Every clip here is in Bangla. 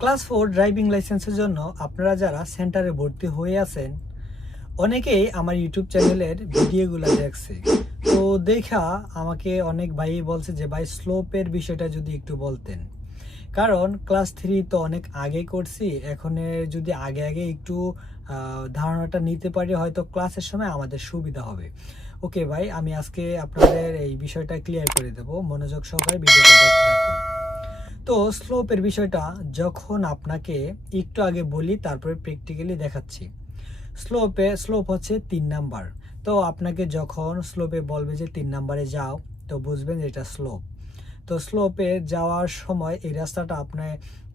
ক্লাস 4 ড্রাইভিং লাইসেন্সের জন্য আপনারা যারা সেন্টারে ভর্তি হয়ে আছেন অনেকেই আমার ইউটিউব চ্যানেলের ভিডিওগুলো দেখছে। তো দেখা আমাকে অনেক ভাই বলছে যে ভাই স্লোপের বিষয়টা যদি একটু বলতেন, কারণ ক্লাস 3 তো অনেক আগে করছি। এখন যদি আগে আগে একটু ধারণাটা নিতে পারি হয়তো ক্লাসের সময় আমাদের সুবিধা হবে। ওকে ভাই, আমি আজকে আপনাদের এই বিষয়টা ক্লিয়ার করে দেব, মনোযোগ সহকারে ভিডিওটা দেখতে থাকুন। তো স্লোপের বিষয়টা যখন আপনাকে একটু আগে বলি, তারপরে প্র্যাকটিক্যালি দেখাচ্ছি। স্লোপ হচ্ছে 3 নাম্বার। তো আপনাকে যখন স্লোপে বলবে যে 3 নাম্বারে যাও, তো বুঝবেন যে এটা স্লোপ। তো স্লোপে যাওয়ার সময় এই রাস্তাটা আপনার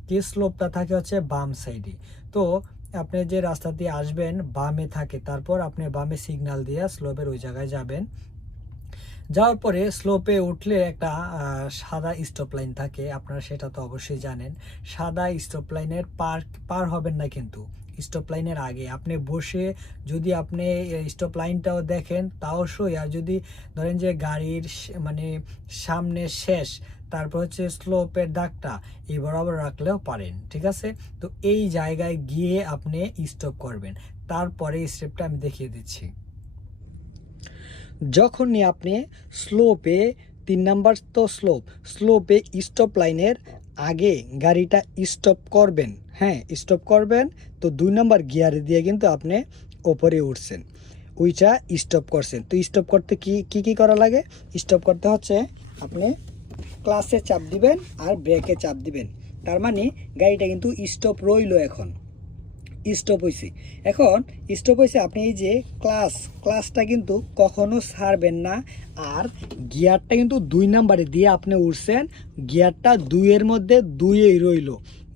কি স্লোপটা থাকে হচ্ছে বাম সাইডে। তো আপনি যে রাস্তা দিয়ে আসবেন বামে থাকে, তারপর আপনি বামে সিগন্যাল দিয়ে স্লোপের ওই জায়গায় যাবেন। যাওয়ার পরে স্লোপে উঠলে একটা সাদা স্টপ লাইন থাকে, আপনারা সেটা তো অবশ্যই জানেন। সাদা স্টপ লাইনের পার হবেন না, কিন্তু স্টপ লাইনের আগে আপনি বসে যদি আপনি স্টপ লাইনটাও দেখেন তাও সই। আর যদি ধরেন যে গাড়ির মানে সামনে শেষ, তারপর হচ্ছে স্লোপের দাগটা এই বরাবর রাখলেও পারেন, ঠিক আছে। তো এই জায়গায় গিয়ে আপনি স্টপ করবেন, তারপরে স্টেপটা আমি দেখিয়ে দিচ্ছি। যখনই আপনি স্লোপে 3 নাম্বার তো স্লোপে স্টপ লাইনের আগে গাড়িটা স্টপ করবেন, হ্যাঁ স্টপ করবেন। তো 2 নাম্বার গিয়ার দিয়ে কিন্তু আপনি ওপরে উঠছেন, ওইটা স্টপ করছেন। তো স্টপ করতে কি করা লাগে? স্টপ করতে হচ্ছে আপনি ক্লাসে চাপ দিবেন আর ব্রেকে চাপ দিবেন, তার মানে গাড়িটা কিন্তু স্টপ রইল। এখন স্টপ হয়েছে, এখন স্টপ হয়েছে। আপনি এই যে ক্লাসটা কিন্তু কখনো ছাড়বেন না। আর গিয়ারটা কিন্তু 2 নাম্বারে দিয়ে আপনি উঠছেন, গিয়ারটা 2-এর মধ্যে 2-এই রইল,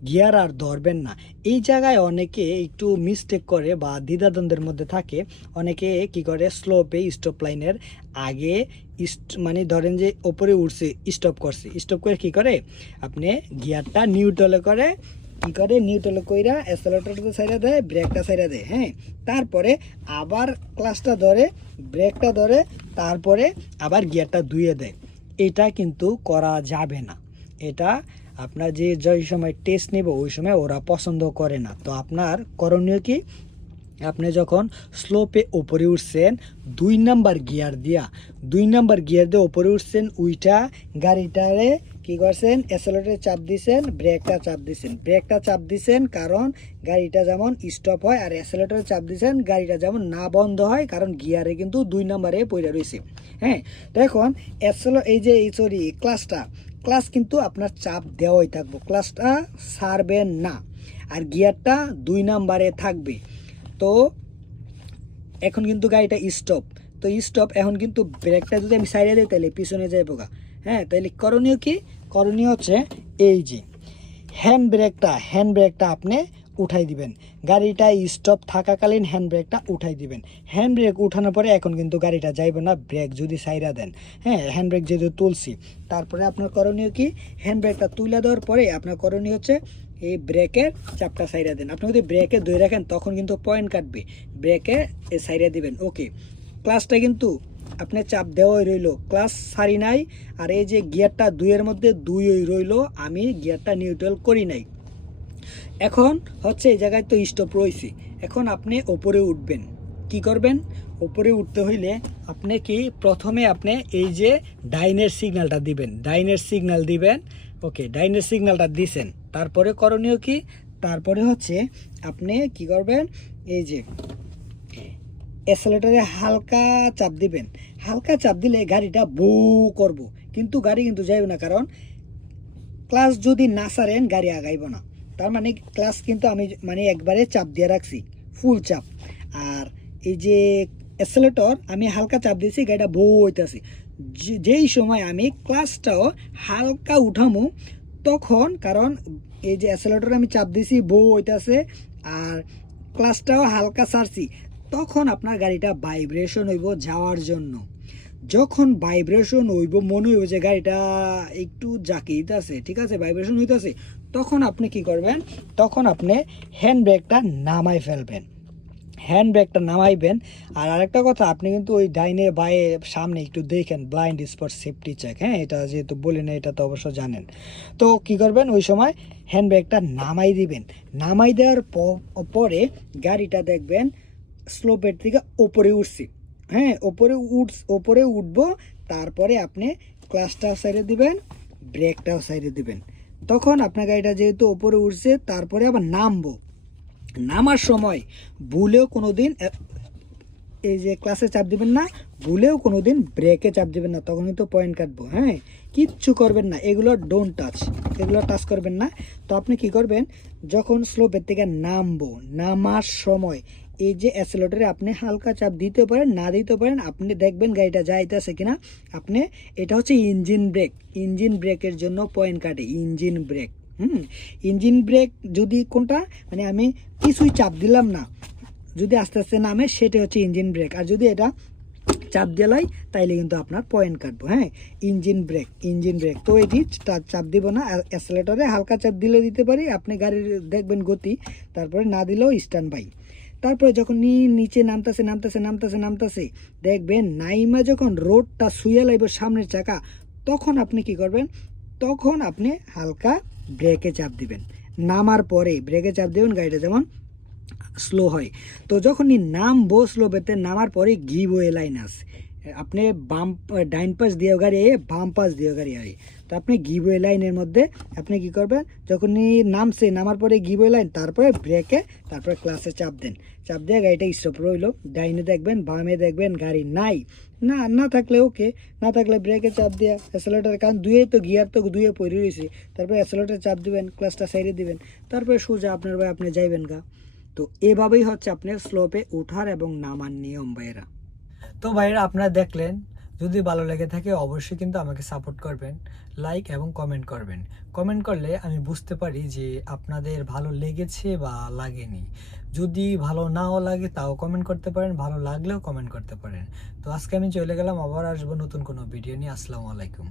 গিয়ার আর ধরবেন না। এই জায়গায় অনেকে একটু মিস্টেক করে বা দ্বিধাদ্বন্দ্বের মধ্যে থাকে। অনেকে কি করে, স্লোপে স্টপ লাইনের আগে মানে ধরেন যে ওপরে উঠছে, স্টপ করছে, স্টপ করে কি করে আপনি গিয়ারটা নিউট্রালে করে, কি করে নিউট্রাল কইরা অ্যাক্সেলারেটরটা ছাইড়া দেয়, ব্রেকটা ছাইড়া দেয়, হ্যাঁ। তারপরে আবার ক্লাসটা ধরে, ব্রেকটা ধরে, তারপরে আবার গিয়ারটা ধুয়ে দেয়। এটা কিন্তু করা যাবে না। এটা আপনার যে সময় টেস্ট নেব ওই সময় ওরা পছন্দ করে না। তো আপনার করণীয় কি, আপনি যখন স্লোপে ওপরে উঠছেন 2 নাম্বার গিয়ার দিয়ে ওপরে উঠছেন, উইটা গাড়িটারে কি করছেন, অ্যাক্সেলারেটরে ব্রেকটা চাপ দিছেন কারণ গাড়িটা যেমন স্টপ হয়, আর অ্যাক্সেলারেটরে চাপ দিছেন গাড়িটা যেমন না বন্ধ হয়, কারণ গিয়ারে কিন্তু 2 নাম্বারে পড়ে রয়েছে, হ্যাঁ। তো এখন ক্লাস কিন্তু আপনার চাপ দেওয়াই থাকবো, ক্লাসটা ছাড়বেন না, আর গিয়ারটা 2 নাম্বারে থাকবে। তো এখন কিন্তু গাড়িটা স্টপ, তো স্টপ এখন কিন্তু ব্রেকটা যদি আমি সাইডে দিই তাহলে পিছনে যাই পোকা, হ্যাঁ। তাহলে করণীয় কি, করণীয় হচ্ছে এই যে হ্যান্ড ব্রেকটা আপনি উঠাই দিবেন। গাড়িটা স্টপ থাকাকালীন হ্যান্ড ব্রেকটা উঠাই দিবেন। হ্যান্ড ব্রেক উঠানোর পরে এখন কিন্তু গাড়িটা যাইবে না, ব্রেক যদি সাইরা দেন, হ্যাঁ। হ্যান্ড ব্রেক যেহেতু তুলছি, তারপরে আপনার করণীয় কি, হ্যান্ড ব্রেকটা তুলে দেওয়ার পরে আপনার করণীয় হচ্ছে এই ব্রেকের চাপটা সাইরা দেন। আপনি যদি ব্রেকে ধরে রাখেন তখন কিন্তু পয়েন্ট কাটবে, ব্রেকে সাইরা দিবেন। ওকে, ক্লাসটা কিন্তু আপনি চাপ দেওয়াই রইল, ক্লাস সারি নাই। আর এই যে গিয়ারটা 2-এর মধ্যে 2-ই রইল, আমি গিয়ারটা নিউট্রাল করি নাই। এখন হচ্ছে এই জায়গায় তো স্টপ রয়েছে, এখন আপনি ওপরে উঠবেন। কি করবেন, ওপরে উঠতে হইলে আপনি কি প্রথমে আপনি এই যে ডাইনের সিগন্যালটা দিবেন, ওকে ডাইনের সিগন্যালটা দিছেন। তারপরে করণীয় কি, তারপরে হচ্ছে আপনি কি করবেন, এই যে অ্যাক্সেলেটরে হালকা চাপ দিবেন। হালকা চাপ দিলে গাড়িটা বু করব, কিন্তু গাড়ি কিন্তু যাইবে না, কারণ ক্লাস যদি না সারেন গাড়ি আগাইব না। তার মানে ক্লাস কিন্তু আমি মানে একবারে চাপ দিয়ে রাখছি, ফুল চাপ। আর এই যে অ্যাক্সেলেটর আমি হালকা চাপ দিয়েছি, গাড়িটা বউ হইতেছে। যেই সময় আমি ক্লাসটাও হালকা উঠামো তখন, কারণ এই যে অ্যাক্সেলেটর আমি চাপ দিয়েছি বউ হইতেছে, আর ক্লাসটাও হালকা ছাড়ছি, তখন আপনার গাড়িটা ভাইব্রেশন হইব যাওয়ার জন্য। যখন ভাইব্রেশন হইব, মনে হইব যে গাড়িটা একটু জাকিতেছে, ঠিক আছে, ভাইব্রেশন হইতেছে, তখন আপনি কি করবেন, তখন আপনি হ্যান্ড ব্রেকটা নামাই ফেলবেন। হ্যান্ড ব্রেকটা নামাইবেন। আর আরেকটা কথা, আপনি কিন্তু ওই ডাইনে বায়ে সামনে একটু দেখেন, ব্লাইন্ড স্পট সেফটি চেক, হ্যাঁ এটা যেহেতু বলি না, এটা তো অবশ্য জানেন। তো কি করবেন, ওই সময় হ্যান্ড ব্রেকটা নামাই দিবেন। নামাই দেওয়ার পরে গাড়িটা দেখবেন স্লোপের থেকে ওপরে উঠছি, হ্যাঁ ওপরে উঠবো। তারপরে আপনি ক্লাচটাও সাইডে দিবেন, ব্রেকটাও সাইডে দিবেন। তখন আপনার গাড়িটা যেহেতু ওপরে উঠছে, তারপরে আবার নামবো। নামার সময় ভুলেও কোনো দিন এই যে ক্লাসে চাপ দিবেন না, ভুলেও কোনো দিন ব্রেকে চাপ দিবেন না, তখন কিন্তু পয়েন্ট কাটবো। হ্যাঁ, কিচ্ছু করবেন না, এগুলো ডোন্ট টাচ, এগুলো টাচ করবেন না। তো আপনি কি করবেন, যখন স্লোপের থেকে নামবো, নামার সময় এই যে অ্যাক্সিলারেটরে আপনি হালকা চাপ দিতে পারেন, না দিতে পারেন, আপনি দেখবেন গাড়িটা যাইতেছে কিনা। আপনি এটা হচ্ছে ইঞ্জিন ব্রেক, ইঞ্জিন ব্রেকের জন্য পয়েন্ট কাটে ইঞ্জিন ব্রেক। ইঞ্জিন ব্রেক যদি কোনটা, মানে আমি কিছুই চাপ দিলাম না, যদি আস্তে আস্তে নামে, সেটা হচ্ছে ইঞ্জিন ব্রেক। আর যদি এটা চাপ দিলাই, তাইলে কিন্তু আপনার পয়েন্ট কাটবো। হ্যাঁ, ইঞ্জিন ব্রেক, ইঞ্জিন ব্রেক। তো এটি চাপ দিব না, অ্যাক্সিলারেটরে হালকা চাপ দিলে দিতে পারি, আপনি গাড়ির দেখবেন গতি, তারপরে না দিলেও স্ট্যান্ড বাই। তারপরে যখন নিচে নামতেছে দেখবেন নাইমা যখন রোডটা শুয়ে লাগবে সামনের চাকা, তখন আপনি কি করবেন, তখন আপনি হালকা ব্রেকে চাপ দিবেন। নামার পরে ব্রেকে চাপ দিবেন, গাড়িটা যেমন স্লো হয়। তো যখনই নামবো, স্লো পেতে নামার পরে গিভওয়ে লাইন আছে, আপনি বাম ডাইন পাশ দিয়ে গাড়ি আয়ে, বাম পাশ দিয়ে গাড়ি আয়ে। তো আপনি গিভওয়ে লাইনের মধ্যে আপনি কি করবেন, যখনই নামছে, নামার পরে গিভওয়ে লাইন, তারপরে ব্রেকে, তারপরে ক্লাসে চাপ দেন। চাপ দিয়ে গাড়িটা স্টপ রইলো, ডাইনে দেখবেন, বামে দেখবেন গাড়ি নাই, না থাকলে ওকে, না থাকলে ব্রেকে চাপ দেওয়া, অ্যাক্সিলারেটর, কারণ তো গিয়ার তো দুয়ে পড়ে রয়েছে, তারপরে অ্যাক্সিলারেটর চাপ দিবেন, ক্লাসটা সাইডে দিবেন, তারপরে সোজা আপনার ভাই আপনি যাইবেন গা। তো এভাবেই হচ্ছে আপনার স্লোপে ওঠার এবং নামার নিয়ম ভাইয়েরা। তো ভাইয়েরা আপনারা দেখলেন, যদি ভালো লেগে থাকে অবশ্যই কিন্তু আমাকে সাপোর্ট করবেন, লাইক এবং কমেন্ট করবেন। কমেন্ট করলে আমি বুঝতে পারি যে আপনাদের ভালো লেগেছে বা লাগেনি। যদি ভালো নাও লাগে তাও কমেন্ট করতে পারেন, ভালো লাগলেও কমেন্ট করতে পারেন। তো আজকে আমি চলে গেলাম, আবার আসবো নতুন কোনো ভিডিও নিয়ে। আসসালামু আলাইকুম।